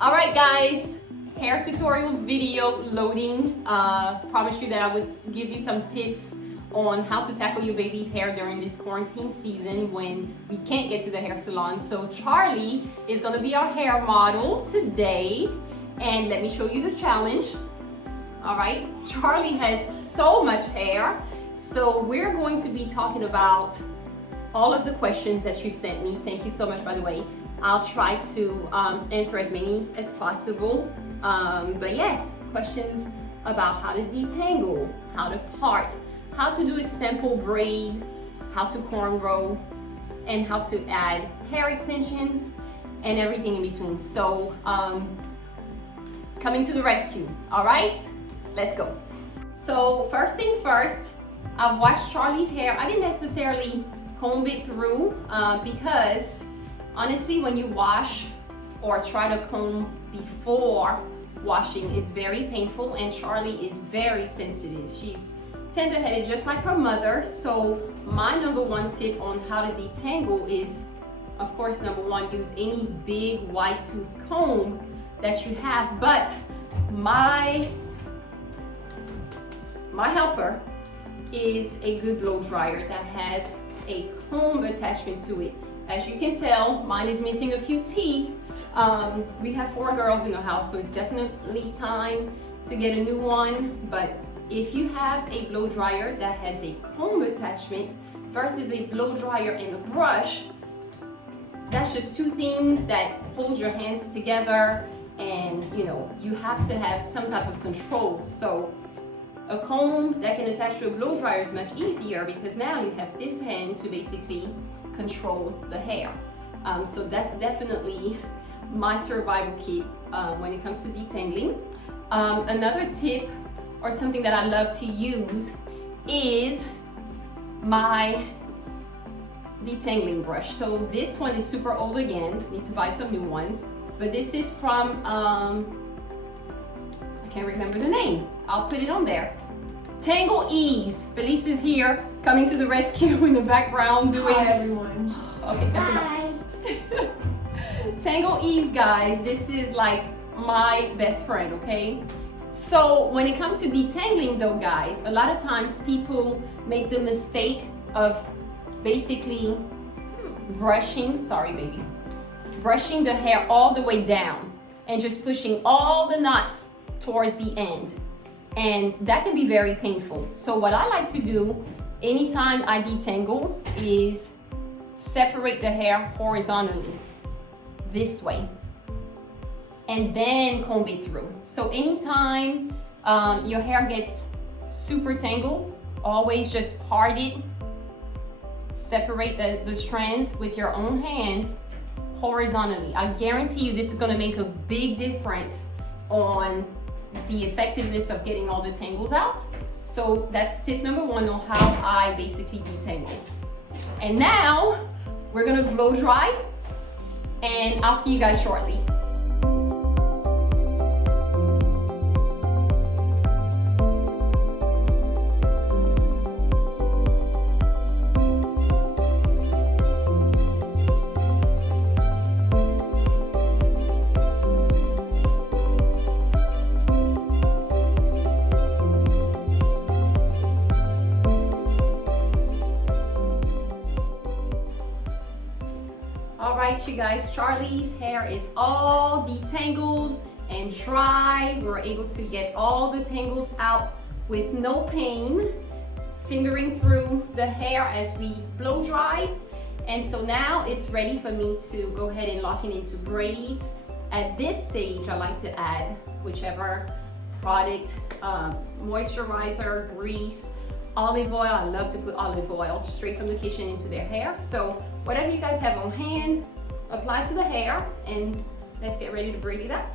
All right, guys, hair tutorial video loading. Promised you that I would give you some tips on how to tackle your baby's hair during this quarantine season when we can't get to the hair salon. So Charlie is gonna be our hair model today, and let me show you the challenge. All right, Charlie has so much hair, so we're going to be talking about all of the questions that you sent me. Thank you so much, by the way. I'll try to answer as many as possible. But yes, questions about how to detangle, how to part, how to do a simple braid, how to cornrow, and how to add hair extensions and everything in between. So coming to the rescue. All right, let's go. So first things first, I've washed Charlie's hair. I didn't necessarily comb it through because honestly, when you wash or try to comb before washing, it's very painful, and Charlie is very sensitive. She's tender-headed just like her mother. So my number one tip on how to detangle is, of course, number one, use any big wide tooth comb that you have. But my helper is a good blow dryer that has a comb attachment to it. As you can tell, mine is missing a few teeth. We have 4 girls in the house, so it's definitely time to get a new one. But if you have a blow dryer that has a comb attachment versus a blow dryer and a brush, that's just 2 things that hold your hands together, and you have to have some type of control. So a comb that can attach to a blow dryer is much easier because now you have this hand to basically control the hair. So that's definitely my survival kit when it comes to detangling. Another tip, or something that I love to use, is my detangling brush. So this one is super old again, need to buy some new ones, but this is from I can't remember the name. I'll put it on there. Tangle Ease. Felice is here, coming to the rescue in the background doing. Hi everyone. Okay, that's enough. Tangle Ease, guys. This is like my best friend. Okay. So when it comes to detangling, though, guys, a lot of times people make the mistake of basically brushing the hair all the way down and just pushing all the knots towards the end. And that can be very painful. So what I like to do anytime I detangle is separate the hair horizontally this way and then comb it through. So anytime your hair gets super tangled, always just part it, separate the strands with your own hands horizontally. I guarantee you this is going to make a big difference on the effectiveness of getting all the tangles out. So that's tip number 1 on how I basically detangle. And now we're gonna blow dry, and I'll see you guys shortly. Alright, you guys, Charlie's hair is all detangled and dry. We're able to get all the tangles out with no pain, fingering through the hair as we blow dry. And so now it's ready for me to go ahead and lock it into braids. At this stage, I like to add whichever product, moisturizer, grease, olive oil. I love to put olive oil straight from the kitchen into their hair. So whatever you guys have on hand, apply to the hair, and let's get ready to braid it up.